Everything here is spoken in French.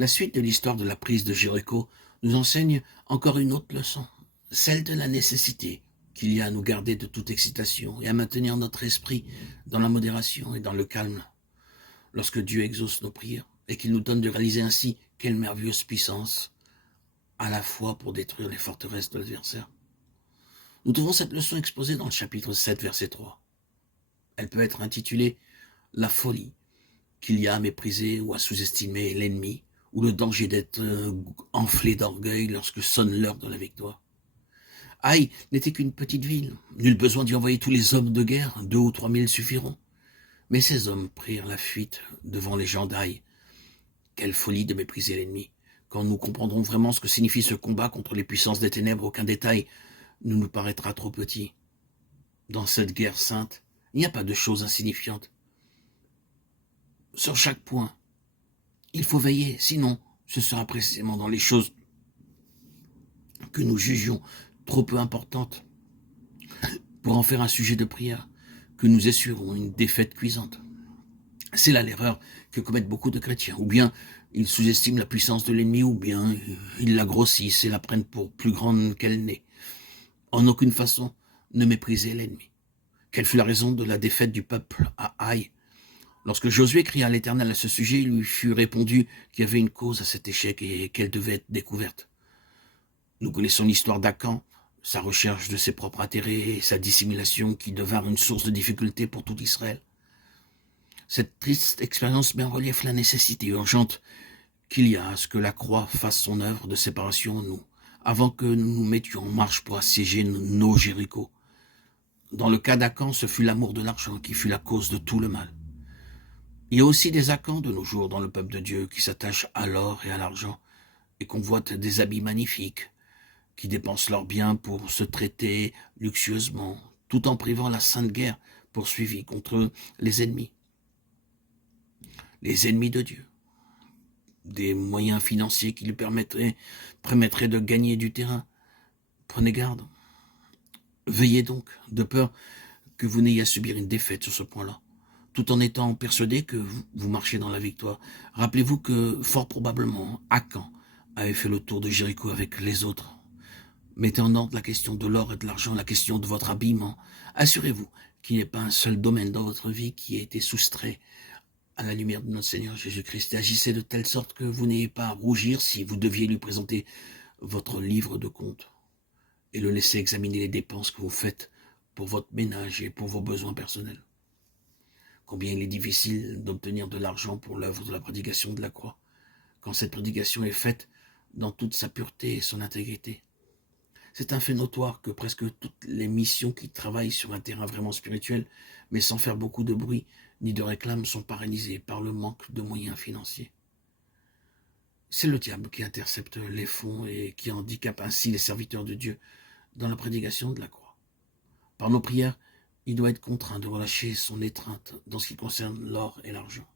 La suite de l'histoire de la prise de Jéricho nous enseigne encore une autre leçon, celle de la nécessité qu'il y a à nous garder de toute excitation et à maintenir notre esprit dans la modération et dans le calme lorsque Dieu exauce nos prières et qu'il nous donne de réaliser ainsi quelle merveilleuse puissance à la fois pour détruire les forteresses de l'adversaire. Nous trouvons cette leçon exposée dans le chapitre 7, verset 3. Elle peut être intitulée « La folie qu'il y a à mépriser ou à sous-estimer l'ennemi » ou le danger d'être enflé d'orgueil lorsque sonne l'heure de la victoire. Haï n'était qu'une petite ville, nul besoin d'y envoyer tous les hommes de guerre, 2 ou 3 000 suffiront. Mais ces hommes prirent la fuite devant les gens d'Haï. Quelle folie de mépriser l'ennemi. Quand nous comprendrons vraiment ce que signifie ce combat contre les puissances des ténèbres, aucun détail ne nous paraîtra trop petit. Dans cette guerre sainte, il n'y a pas de choses insignifiantes. Sur chaque point, il faut veiller, sinon ce sera précisément dans les choses que nous jugions trop peu importantes pour en faire un sujet de prière que nous essuierons une défaite cuisante. C'est là l'erreur que commettent beaucoup de chrétiens. Ou bien ils sous-estiment la puissance de l'ennemi, ou bien ils la grossissent et la prennent pour plus grande qu'elle n'est. En aucune façon ne mépriser l'ennemi. Quelle fut la raison de la défaite du peuple à Haï? Lorsque Josué cria à l'Éternel à ce sujet, il lui fut répondu qu'il y avait une cause à cet échec et qu'elle devait être découverte. Nous connaissons l'histoire d'Akan, sa recherche de ses propres intérêts et sa dissimulation qui devinrent une source de difficulté pour tout Israël. Cette triste expérience met en relief la nécessité urgente qu'il y a à ce que la croix fasse son œuvre de séparation en nous, avant que nous nous mettions en marche pour assiéger nos Jéricho. Dans le cas d'Akan, ce fut l'amour de l'argent qui fut la cause de tout le mal. Il y a aussi des Akans de nos jours dans le peuple de Dieu qui s'attachent à l'or et à l'argent et convoitent des habits magnifiques, qui dépensent leurs biens pour se traiter luxueusement, tout en privant la sainte guerre poursuivie contre les ennemis de Dieu. Des moyens financiers qui lui permettraient de gagner du terrain. Prenez garde. Veillez donc, de peur que vous n'ayez à subir une défaite sur ce point-là, tout en étant persuadé que vous marchez dans la victoire. Rappelez-vous que, fort probablement, Akan avait fait le tour de Jéricho avec les autres. Mettez en ordre la question de l'or et de l'argent, la question de votre habillement. Assurez-vous qu'il n'y ait pas un seul domaine dans votre vie qui ait été soustrait à la lumière de notre Seigneur Jésus-Christ. Agissez de telle sorte que vous n'ayez pas à rougir si vous deviez lui présenter votre livre de compte et le laisser examiner les dépenses que vous faites pour votre ménage et pour vos besoins personnels. Combien il est difficile d'obtenir de l'argent pour l'œuvre de la prédication de la croix, quand cette prédication est faite dans toute sa pureté et son intégrité. C'est un fait notoire que presque toutes les missions qui travaillent sur un terrain vraiment spirituel, mais sans faire beaucoup de bruit ni de réclame, sont paralysées par le manque de moyens financiers. C'est le diable qui intercepte les fonds et qui handicape ainsi les serviteurs de Dieu dans la prédication de la croix. Par nos prières, il doit être contraint de relâcher son étreinte dans ce qui concerne l'or et l'argent.